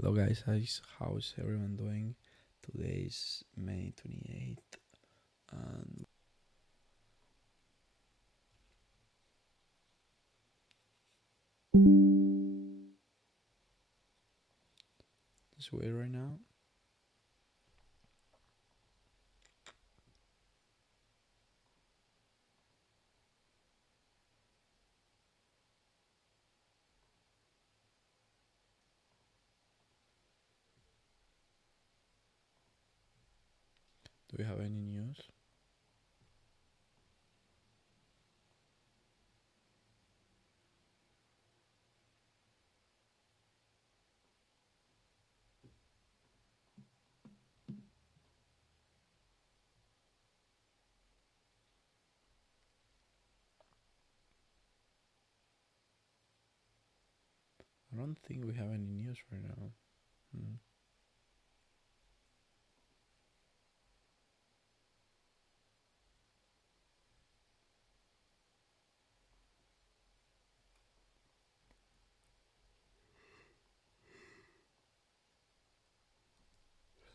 Hello guys, how's everyone doing? Today is May 28th and it's weird right now. Do we have any news? I don't think we have any news right now. Hmm.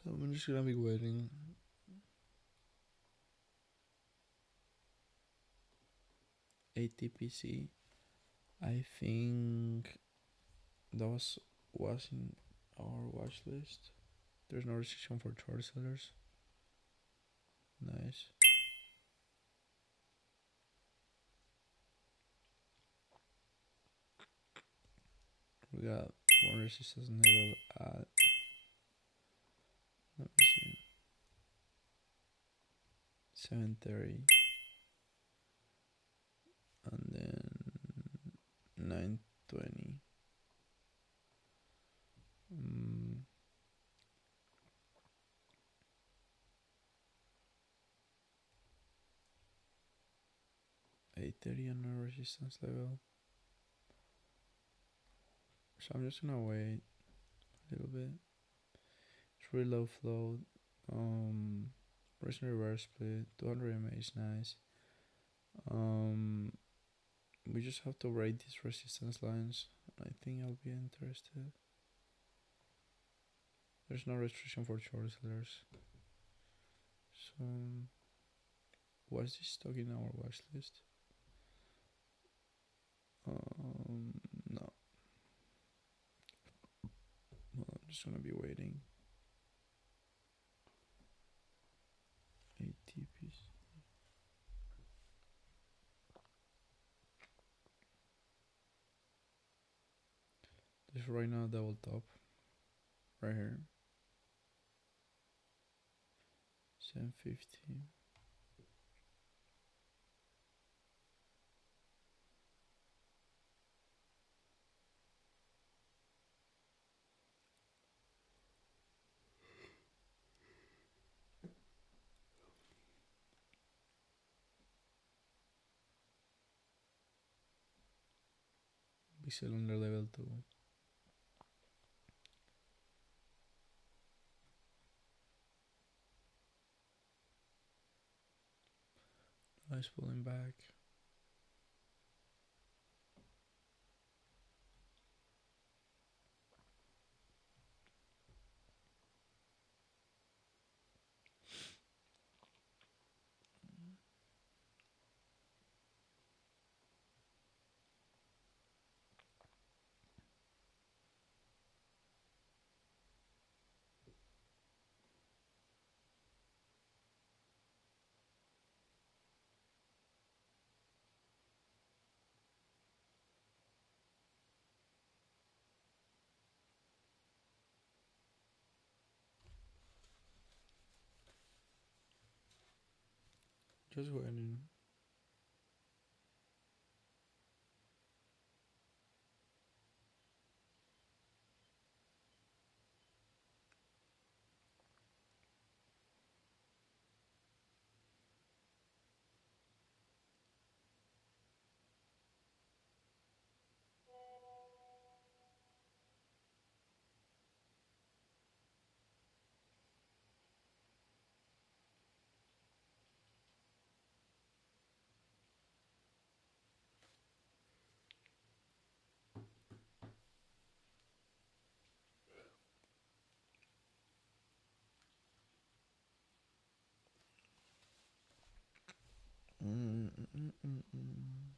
I'm just gonna be waiting. ATPC. I think that was in our watch list. There's no restriction for short sellers. Nice. We got one resistance level at, let me see, 730 and then 920. 830 on our resistance level. So I'm just gonna wait a little bit. It's really low flow. Recent reverse split. 200 MA is nice. Um, we just have to break these resistance lines. I think I'll be interested. There's no restriction for short sellers. So, what's this stock in our watch list? No. Well, I'm just gonna be waiting. ATPs. There's right now double top right here. 750. We sell under level 2. Nice pulling back. Just waiting. Mm, mm, mm, mm.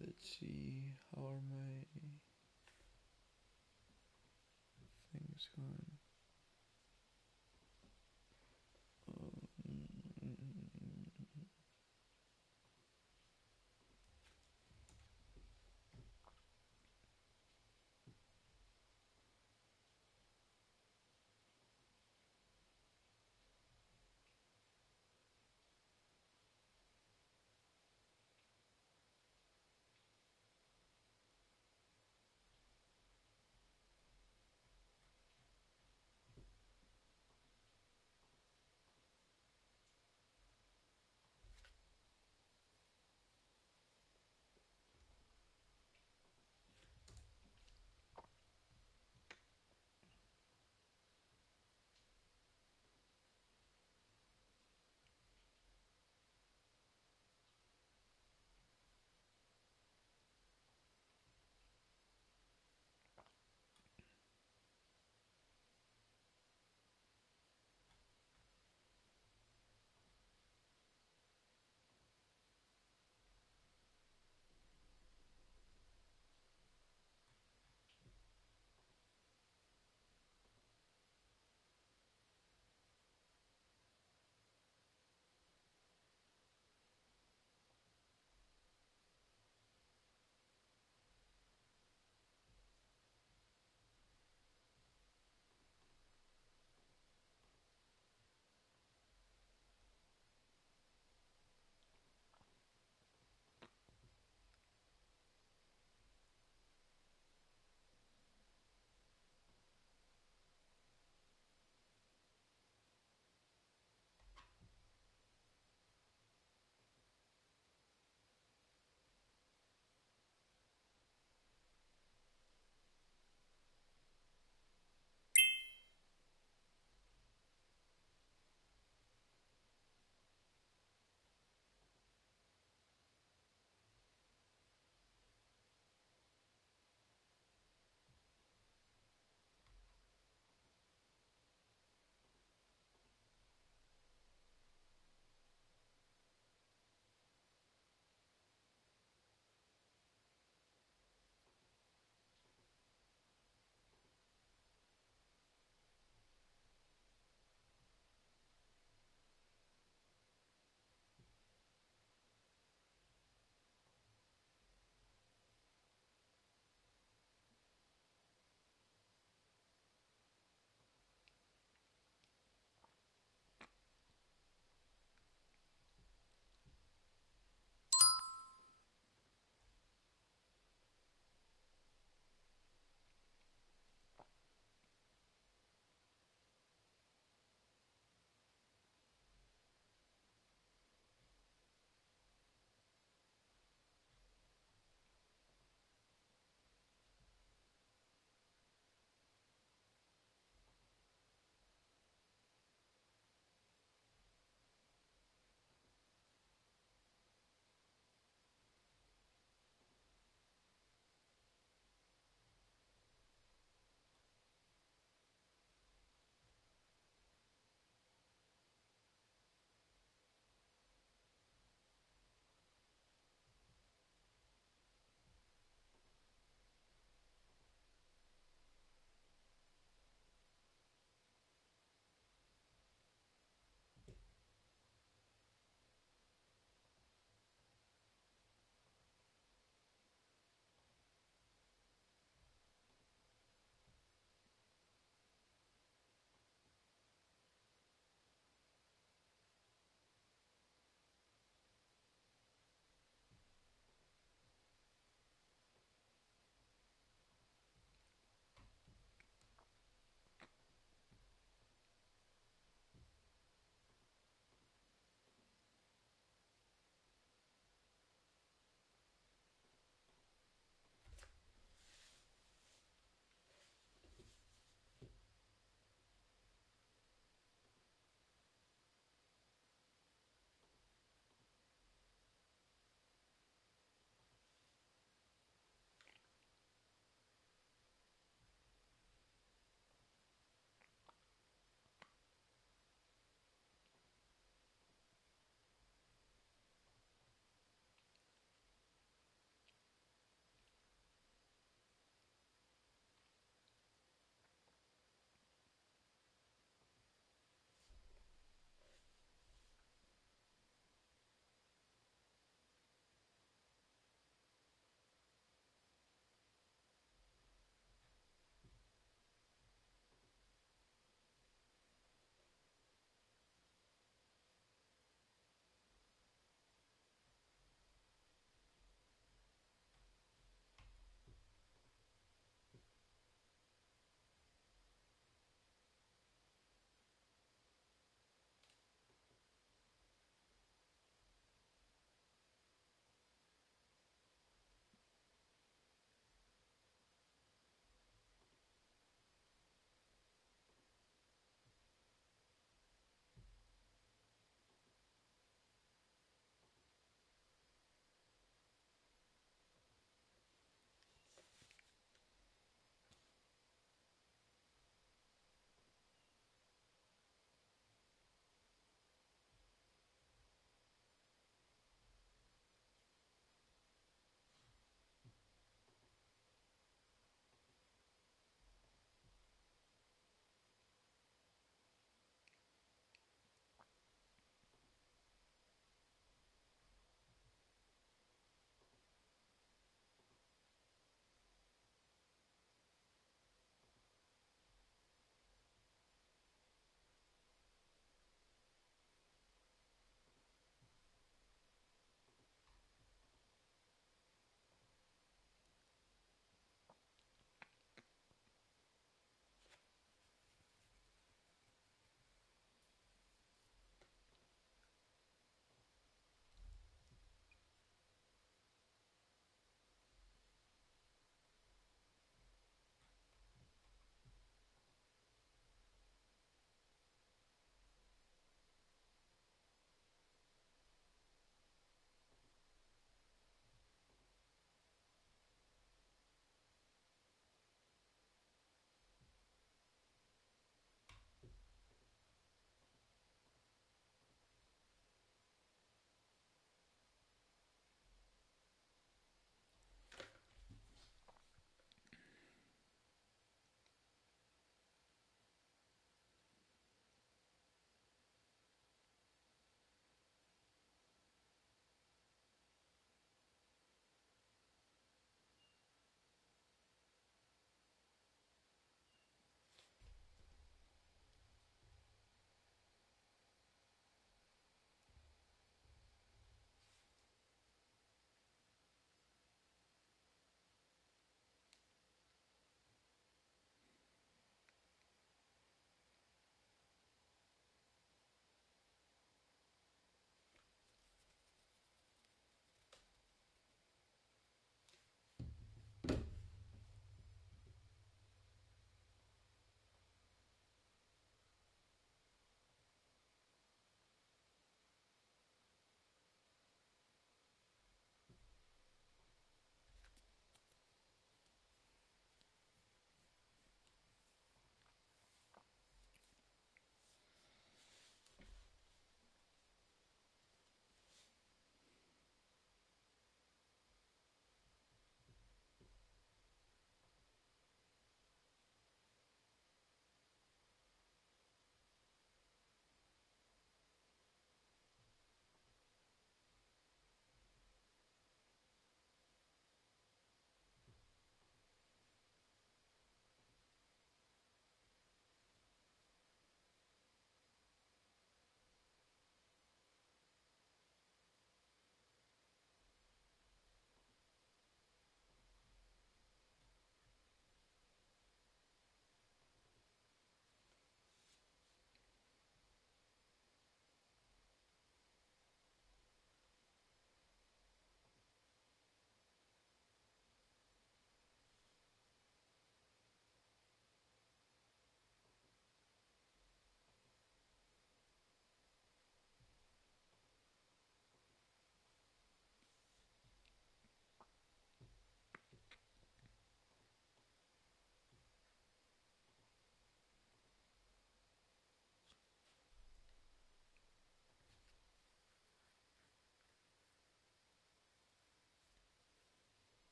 Let's see, how are my things going? Um,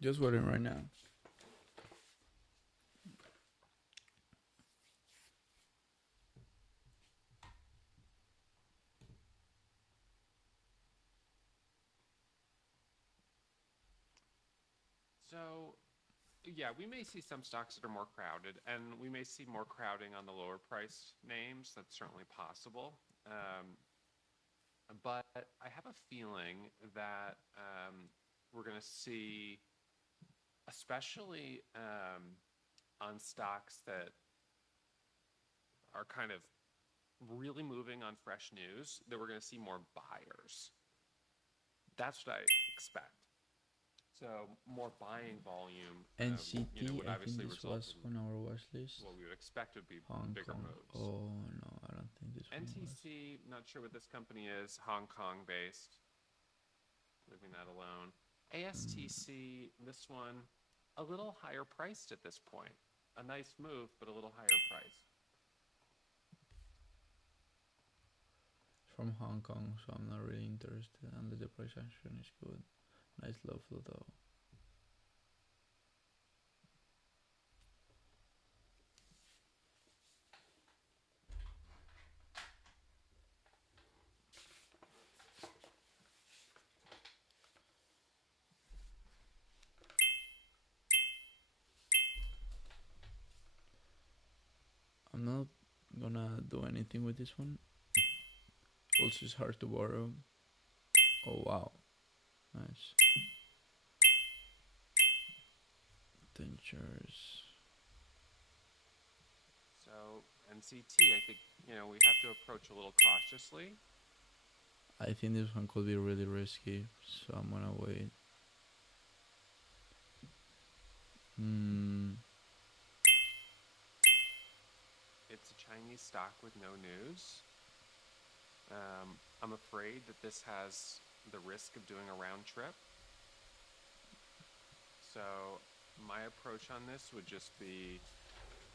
Just waiting right now. So, yeah, we may see some stocks that are more crowded, and we may see more crowding on the lower price names. That's certainly possible. But I have a feeling that we're going to see, especially on stocks that are kind of really moving on fresh news, that we're going to see more buyers. That's what I expect. So more buying volume, NCT, would I think obviously this result was in on our watch list. what we would expect would be Hong bigger Kong. moves. Oh no, I don't think this one was. NTC, not sure what this company is, Hong Kong based, leaving that alone. Mm, ASTC, this one, a little higher priced at this point. A nice move, but a little higher priced. from Hong Kong, so I'm not really interested. And the price action is good. Nice low flow though. I'm not gonna do anything with this one. Also, it's hard to borrow. Oh wow, nice. Dentures. So NCT, I think, we have to approach a little cautiously. I think this one could be really risky, so I'm gonna wait. Hmm. It's a Chinese stock with no news. I'm afraid that this has the risk of doing a round trip. So my approach on this would just be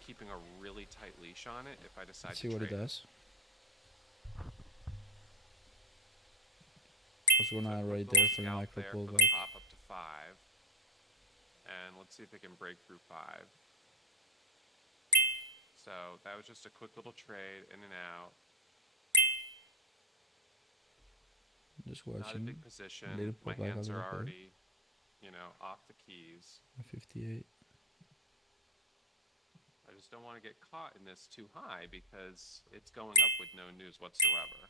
keeping a really tight leash on it if I decide Let's to see what it trade it. does. I was So a gonna quick right little there for the scalp micro there for the pullback. pop up to 5. And let's see if it can break through 5. So that was just a quick little trade in and out. Just Not a big watching. position. Little My pullback a hands are little bit. already, off the keys. A 58. I just don't want to get caught in this too high because it's going up with no news whatsoever.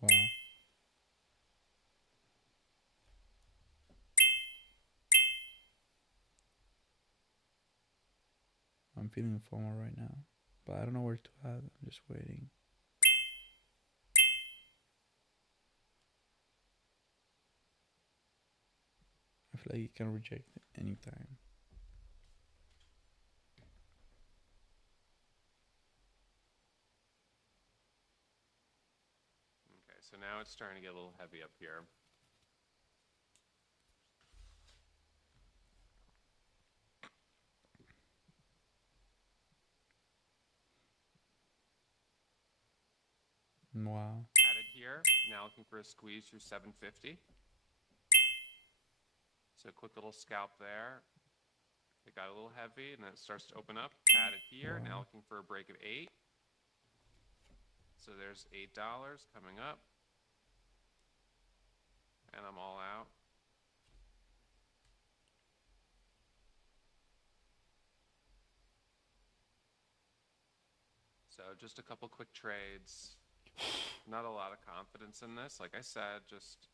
Wow. I'm feeling FOMO right now, but I don't know where to add. I'm just waiting. I feel like it can reject anytime. Okay, so now it's starting to get a little heavy up here. Wow. Added here. Now looking for a squeeze through 750. So quick little scalp there. It got a little heavy and then it starts to open up. Added here. Now Wow. looking for a break of 8. So there's $8 coming up. And I'm all out. So just a couple quick trades. Not a lot of confidence in this. Like I said, just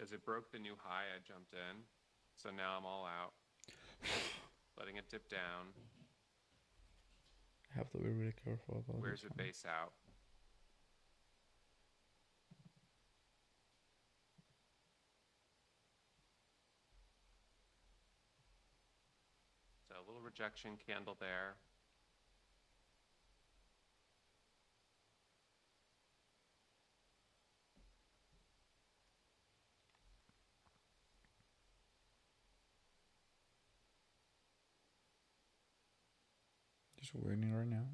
as it broke the new high, I jumped in. So now I'm all out. Letting it dip down. I have to be really careful about Where's this it one. base out? So a little rejection candle there. Just waiting right now.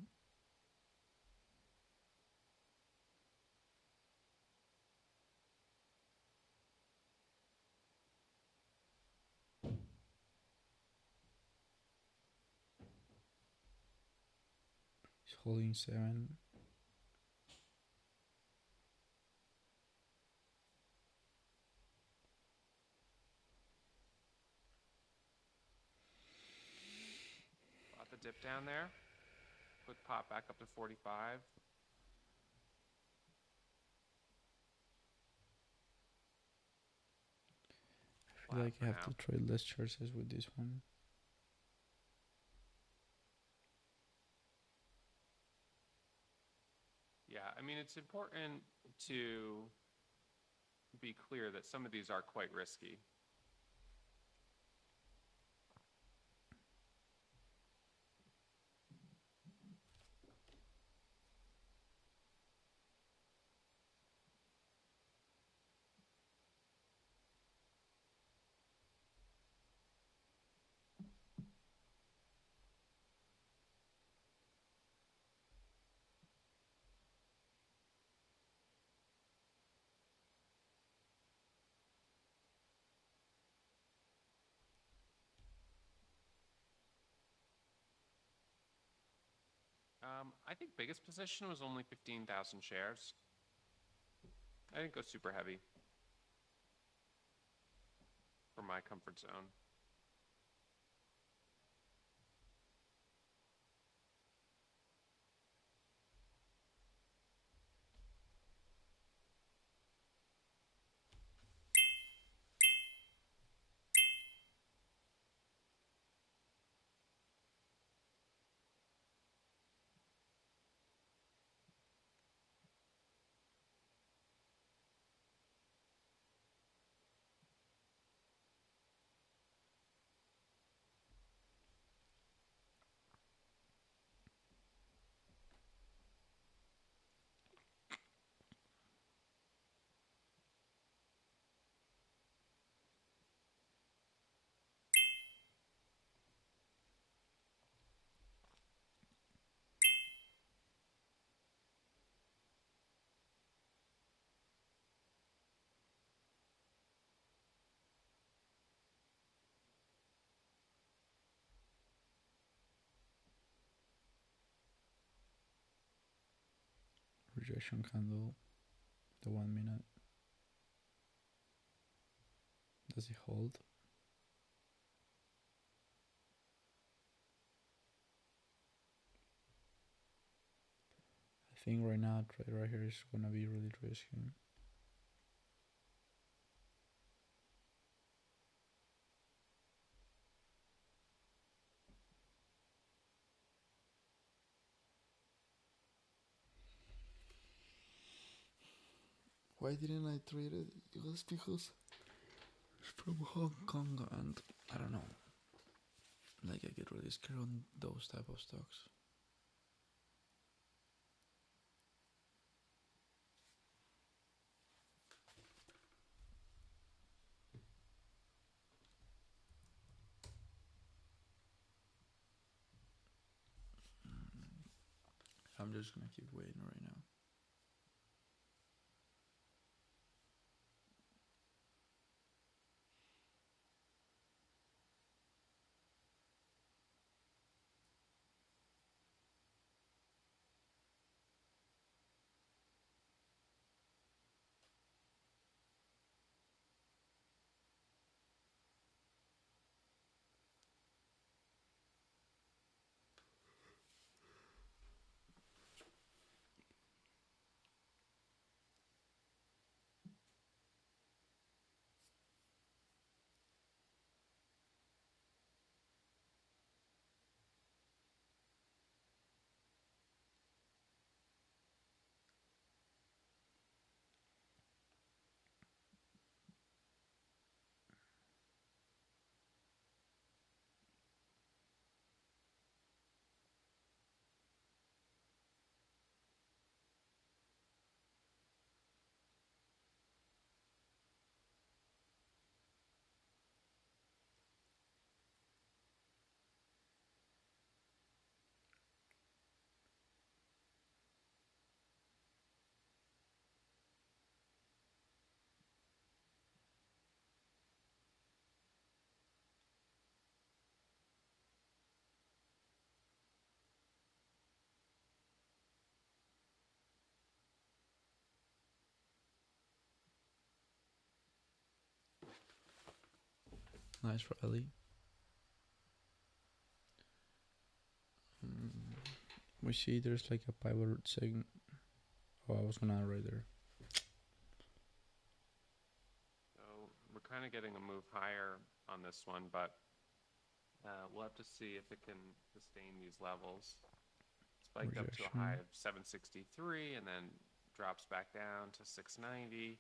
holding 7. Bought the dip down there. Quick pop back up to 45. I feel Flat like for I have now. to trade less choices with this one. Yeah, I mean, it's important to be clear that some of these are quite risky. I think biggest position was only 15,000 shares. I didn't go super heavy for my comfort zone. Rejection candle, the 1 minute. Does it hold? I think right now trade right here is gonna be really risky. Why didn't I trade it? It was because it's from Hong Kong and I don't know. Like I get really scared on those type of stocks. I'm just gonna keep waiting right now. nice rally. We see there's like a pivot segment. Oh, I was gonna write there. So we're kind of getting a move higher on this one, but we'll have to see if it can sustain these levels. Spiked up to a high of 763 and then drops back down to 690.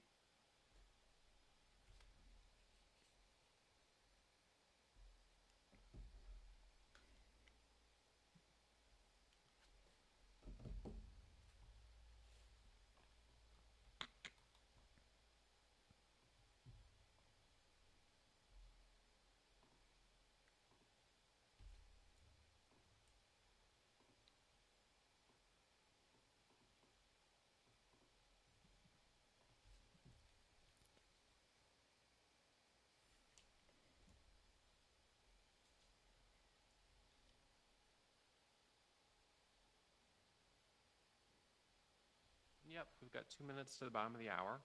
Yep, we've got 2 minutes to the bottom of the hour.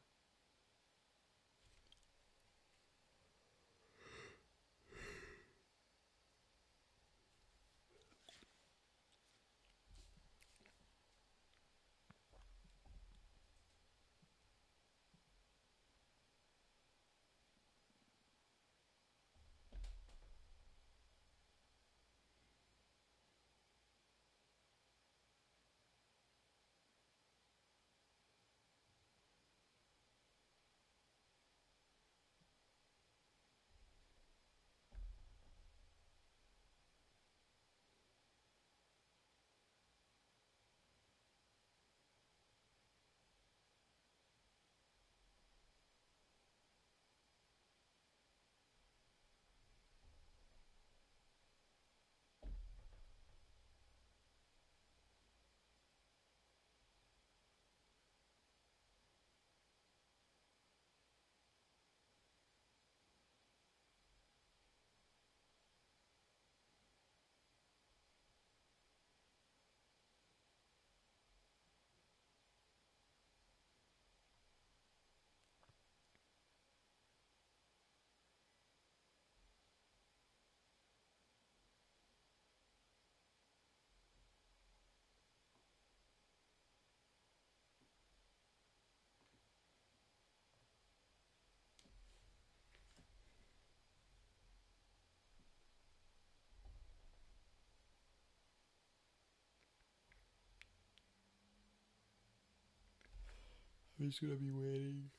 I'm just gonna be waiting.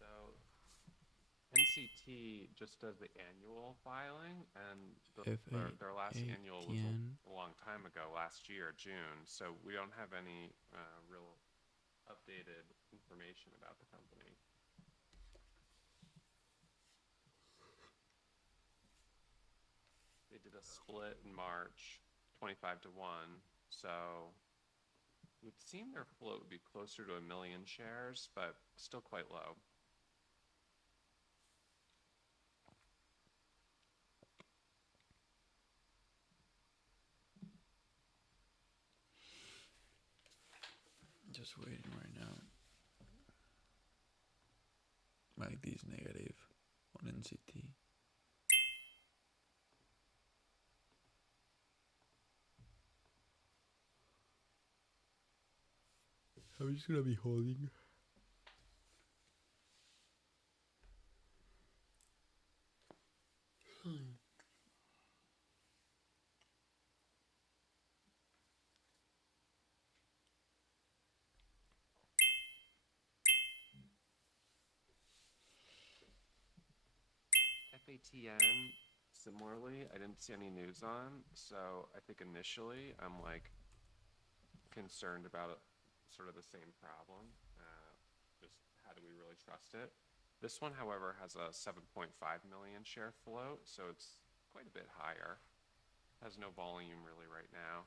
So NCT just does the annual filing, and their last annual was a long time ago, last year, June. So we don't have any real updated information about the company. They did a split in March, 25 to 1. So it would seem their float would be closer to 1 million shares, but still quite low. Just waiting right now. Like these negative on NCT. I'm just gonna be holding. FATN, similarly, I didn't see any news on, so I think initially I'm like concerned about sort of the same problem. Just how do we really trust it? This one, however, has a 7.5 million share float, so it's quite a bit higher. Has no volume really right now.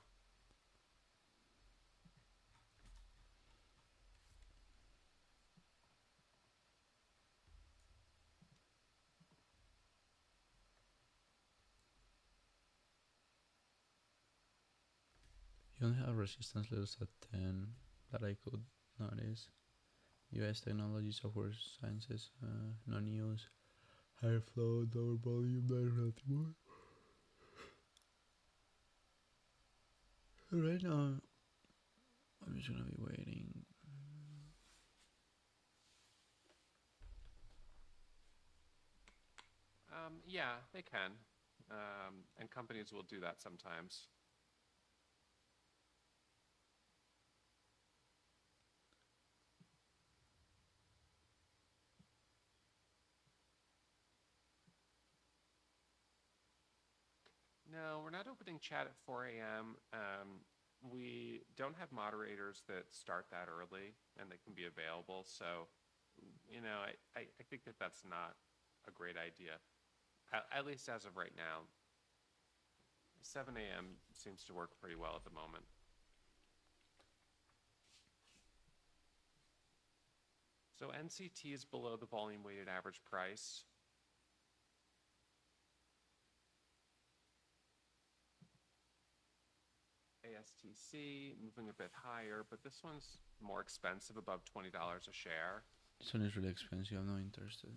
You only have resistance levels at 10 that I could notice. US Technology Software Sciences, no news. Higher flow, lower volume, nothing more. Right now, I'm just gonna be waiting. Yeah, they can. And companies will do that sometimes. No, we're not opening chat at 4 a.m. We don't have moderators that start that early and they can be available. So, I think that that's not a great idea, at least as of right now. 7 a.m. seems to work pretty well at the moment. So NCT is below the volume weighted average price. ASTC moving a bit higher, but this one's more expensive, above $20 a share. This one is really expensive. I'm not interested.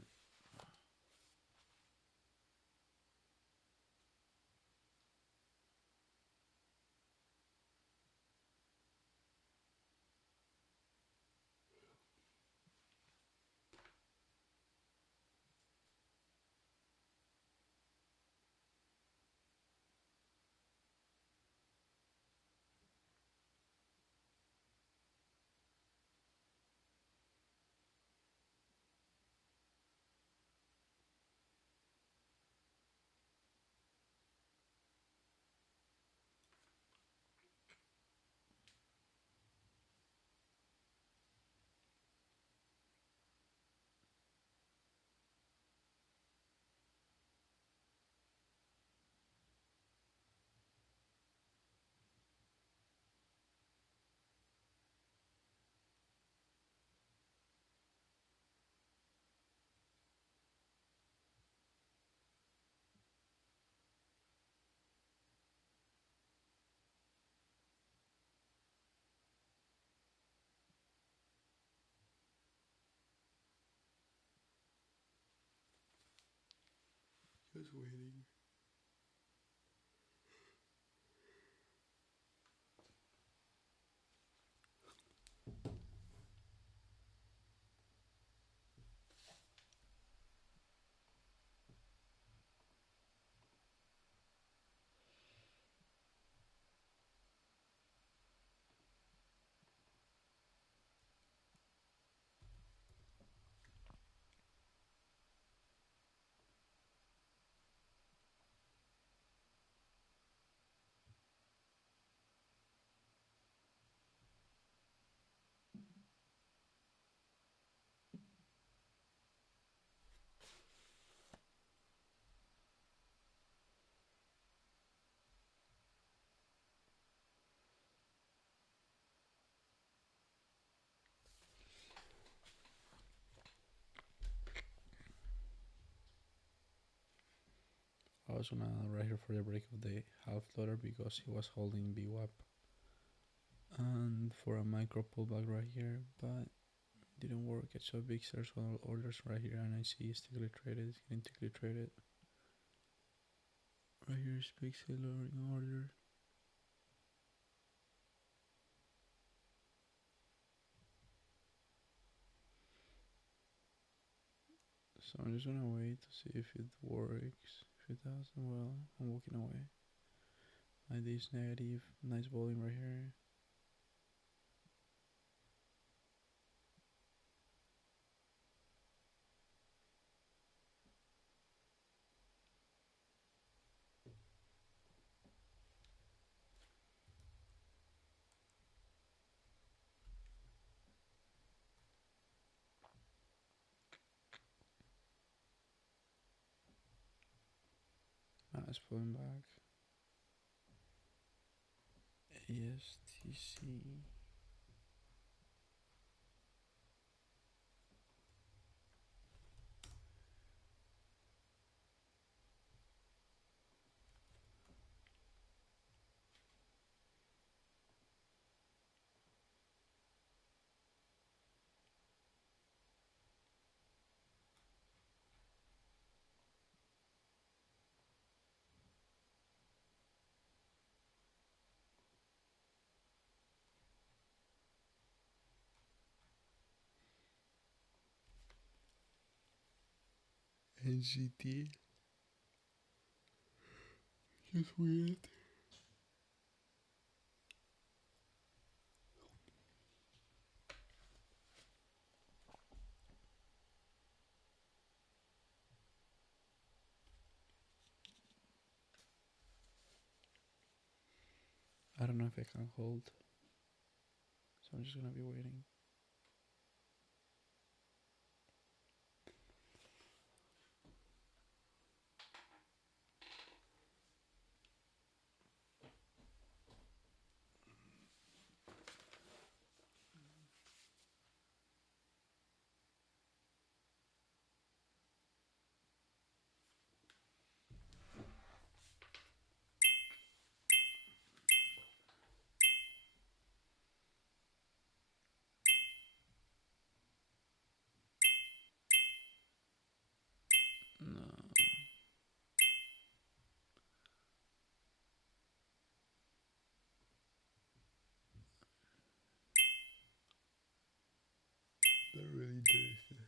Just waiting. I was gonna right here for the break of the half dollar because he was holding BWAP and for a micro pullback right here, but didn't work. I saw big stairs on orders right here, and I see it's tickly traded. It's getting tickly traded. Right here is big sale order. So I'm just gonna wait to see if it works. If it doesn't, well, I'm walking away. Like this negative, nice volume right here. It's pulling back. ASTC. NGT. Just weird. I don't know if I can hold. So I'm just gonna be waiting. No. They're really interesting.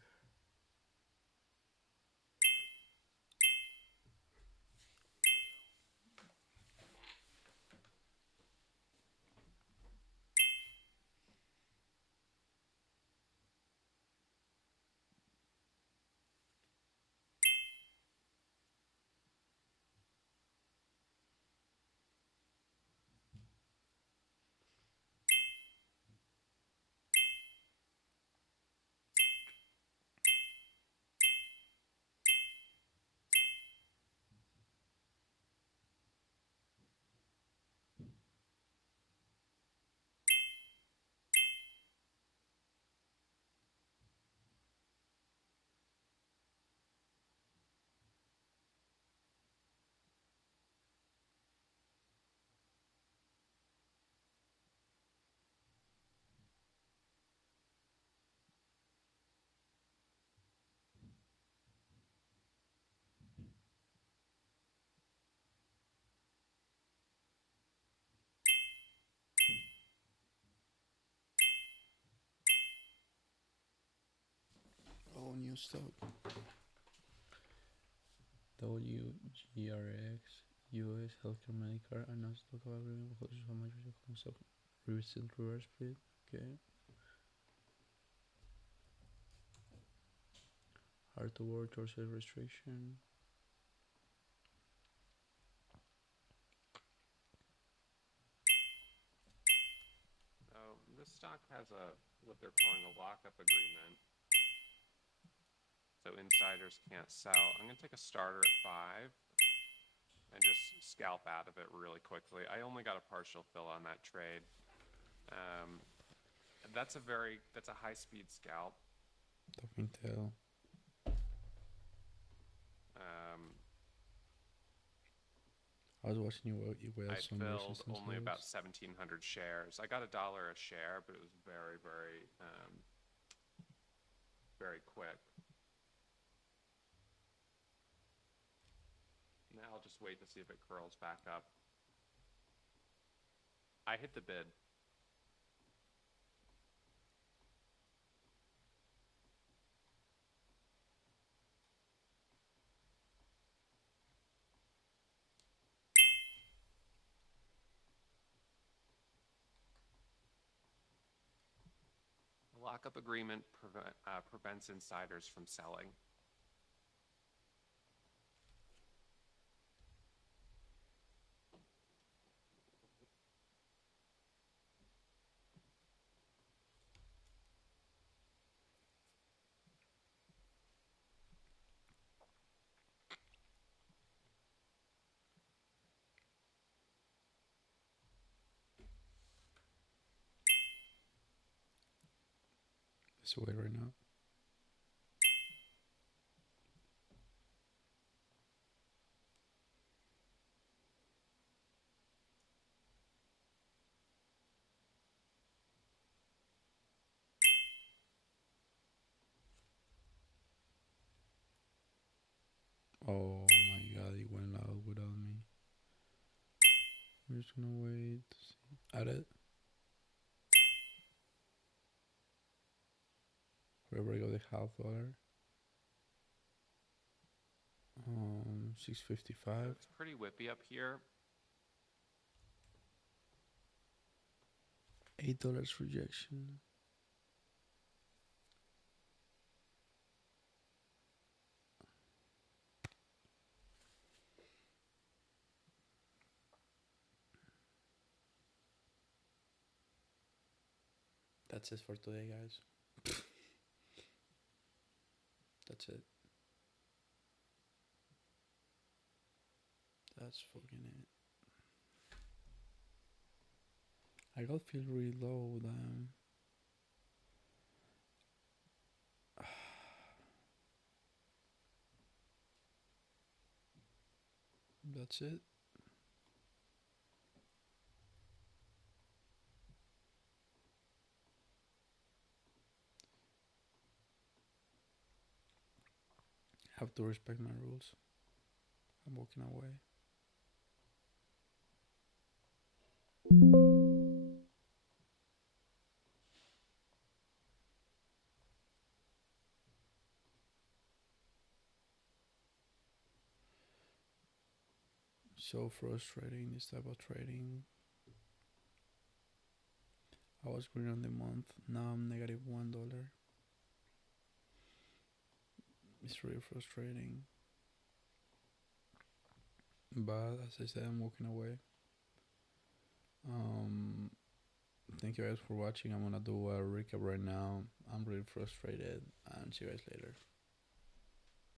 Oh, new stock. WGRX, US Healthcare Medicare, and now stock agreement with how much stock recent reverse split. Okay. Hard to work or self restriction. So this stock has what they're calling a lockup agreement. So insiders can't sell. I'm going to take a starter at 5 and just scalp out of it really quickly. I only got a partial fill on that trade. That's a high speed scalp. Tough tell. I was watching you with I some filled resistance only about levels. 1,700 shares. I got $1 a share, but it was very, very quick. Now I'll just wait to see if it curls back up. I hit the bid. lockup agreement prevents insiders from selling. It's away right now. Oh my god, it went out without me. We're just gonna wait to see. Add it. Wherever I got the $0.5. 655. It's pretty whippy up here. $8 rejection. That's it for today, guys. That's it. That's fucking it. I got feel really low, damn. That's it. Have to respect my rules. I'm walking away. So frustrating, this type of trading. I was green on the month, now I'm negative $1. It's really frustrating. But as I said, I'm walking away. Um, Thank you guys for watching. I'm gonna do a recap right now. I'm really frustrated, and see you guys later.